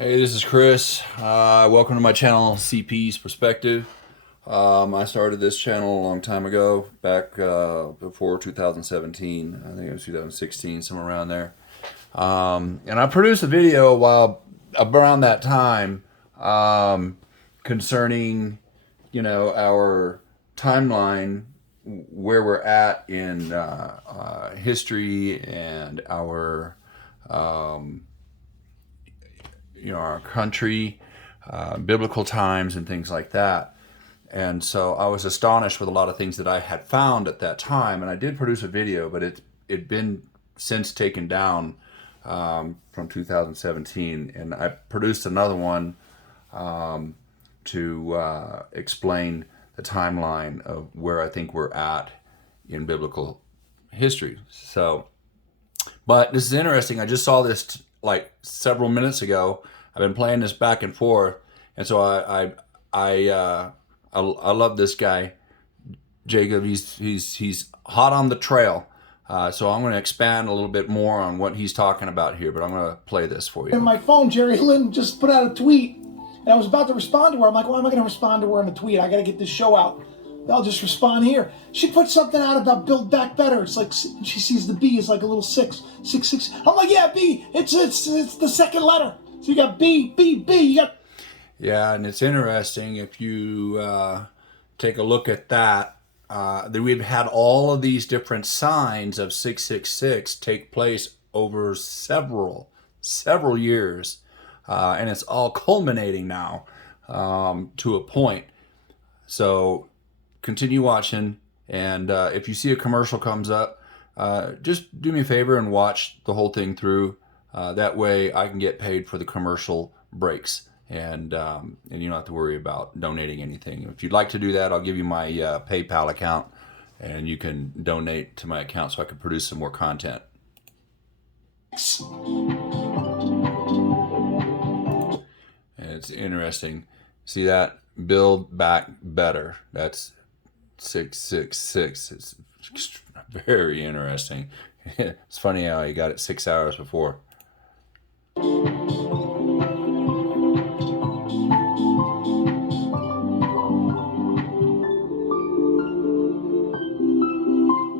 Hey, this is Chris. Welcome to my channel, CP's Perspective. I started this channel a long time ago, back before 2017. I think it was 2016, somewhere around there. And I produced a video while around that time concerning, our timeline, where we're at in history and our country, biblical times, and things like that. And so I was astonished with a lot of things that I had found at that time. And I did produce a video, but it'd been since taken down from 2017. And I produced another one to explain the timeline of where I think we're at in biblical history. So, but this is interesting. I just saw this like several minutes ago. I've been playing this back and forth, and so I love this guy, Jacob. He's hot on the trail. So I'm going to expand a little bit more on what he's talking about here, but I'm going to play this for you. And my phone, Jerry Lynn just put out a tweet, and I was about to respond to her. I'm like, why am I going to respond to her in a tweet? I got to get this show out. I'll just respond here. She put something out about Build Back Better. It's like she sees the B is like a little 666. I'm like, yeah, B. It's the second letter. So you got B. You got. Yeah, and it's interesting if you take a look at that. That we've had all of these different signs of 666 take place over several years, and it's all culminating now to a point. So continue watching, and if you see a commercial comes up, just do me a favor and watch the whole thing through. That way I can get paid for the commercial breaks. And you don't have to worry about donating anything. If you'd like to do that, I'll give you my PayPal account, and you can donate to my account so I can produce some more content. And it's interesting. See that? Build Back Better. That's 666. It's very interesting. It's funny how he got it 6 hours before.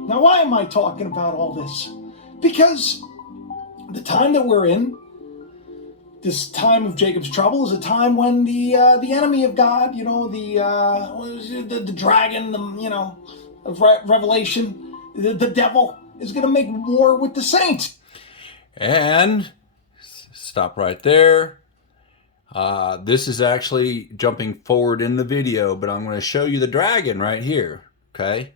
Now, why am I talking about all this? Because the time that we're in, this time of Jacob's trouble, is a time when the enemy of God, the dragon, of Revelation, the devil, is going to make war with the saints. And stop right there. This is actually jumping forward in the video, but I'm going to show you the dragon right here. Okay,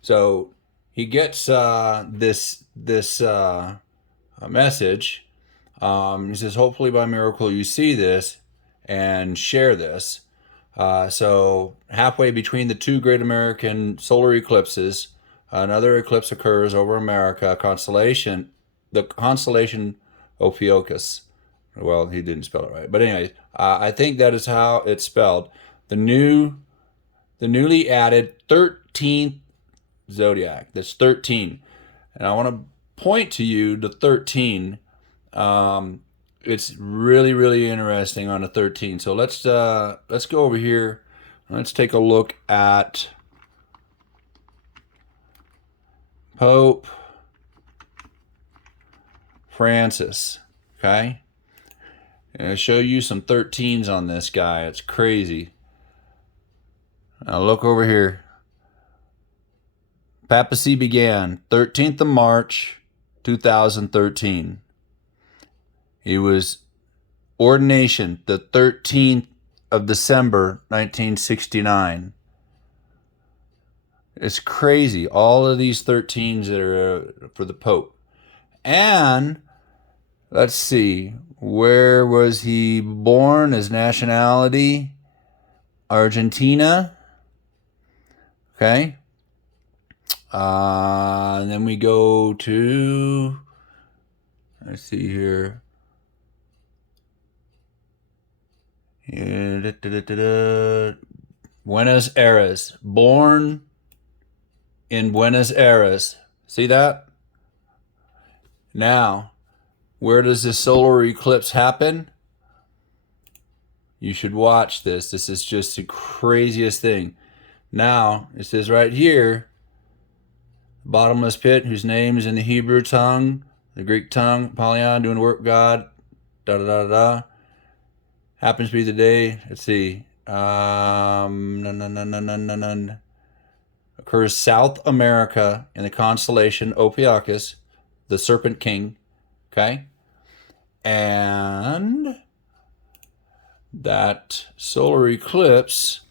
so he gets this message. He says, hopefully by miracle you see this and share this. So halfway between the two great American solar eclipses, another eclipse occurs over America, the constellation Ophiuchus. Well, he didn't spell it right. But anyway, I think that is how it's spelled. The newly added 13th zodiac. That's 13. And I want to point to you to 13. It's really, really interesting on the 13. So let's go over here. Let's take a look at Pope Francis. Okay. And I'll show you some 13s on this guy. It's crazy. Now look over here. Papacy began 13th of March, 2013. He was ordination the 13th of December, 1969. It's crazy. All of these 13s that are for the Pope. And let's see, where was he born? His nationality? Argentina. Okay. And then we go to, let's see here. Buenos Aires. Born in Buenos Aires. See that? Now, where does this solar eclipse happen? You should watch this. This is just the craziest thing. Now, it says right here, bottomless pit, whose name is in the Hebrew tongue, the Greek tongue, Polyon, doing the work of God, da da da da. Happens to be the day, let's see, occurs South America in the constellation Ophiuchus, the Serpent King, okay? And that solar eclipse,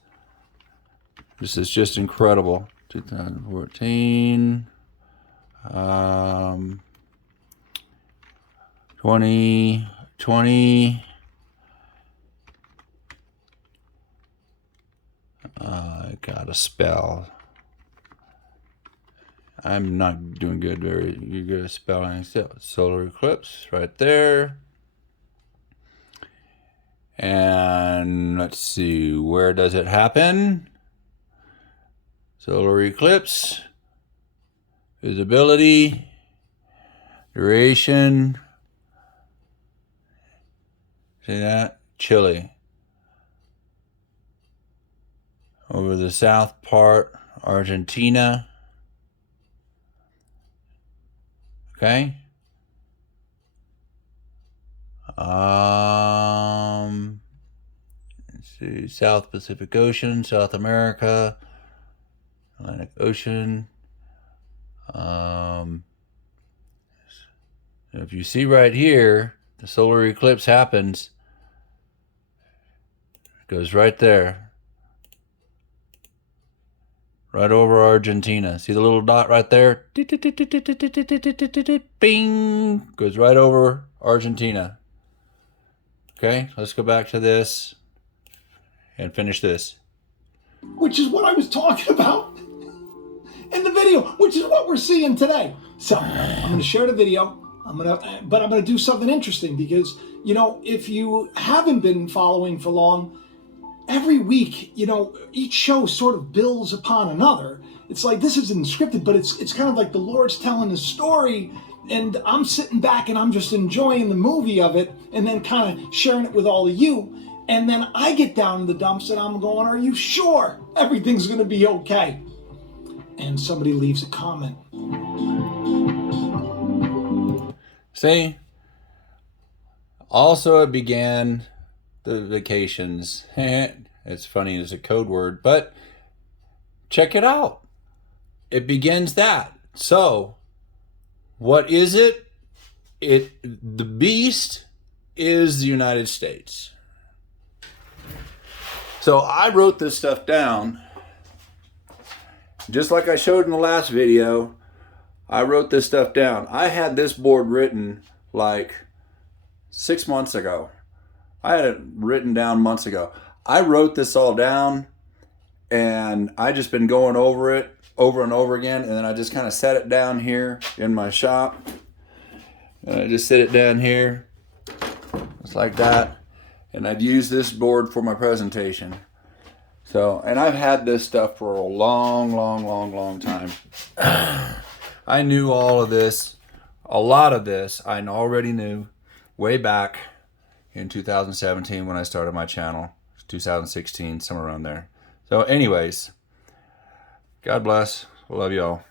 this is just incredible. 2014, 2020. I got a spell. I'm not doing good. Very, you good at spelling. Solar eclipse right there. And let's see, where does it happen? Solar eclipse, visibility, duration. See that? Chile. Over the south part, Argentina. Okay. Let's see, South Pacific Ocean, South America, Atlantic Ocean. If you see right here, the solar eclipse happens. It goes right there. Right over Argentina. See the little dot right there? Bing! Goes right over Argentina. Okay, let's go back to this and finish this. Which is what I was talking about in the video, which is what we're seeing today. So I'm going to share the video. But I'm going to do something interesting because, you know, if you haven't been following for long, every week, you know, each show sort of builds upon another. It's like this isn't scripted, but it's kind of like the Lord's telling a story, and I'm sitting back and I'm just enjoying the movie of it, and then kind of sharing it with all of you. And then I get down in the dumps and I'm going, are you sure everything's going to be okay? And somebody leaves a comment. See? Also, it began the vacations. It's funny as a code word, but check it out. It begins that. So, what is it? The beast is the United States. So I wrote this stuff down. Just like I showed in the last video, I wrote this stuff down. I had this board written like 6 months ago. I had it written down months ago. I wrote this all down, and I just been going over it over and over again, and then I just kind of set it down here in my shop. And I just sit it down here, just like that. And I'd use this board for my presentation. So, and I've had this stuff for a long time. I knew all of this, a lot of this I already knew way back in 2017 when I started my channel, 2016, somewhere around there. So anyways, God bless. Love y'all.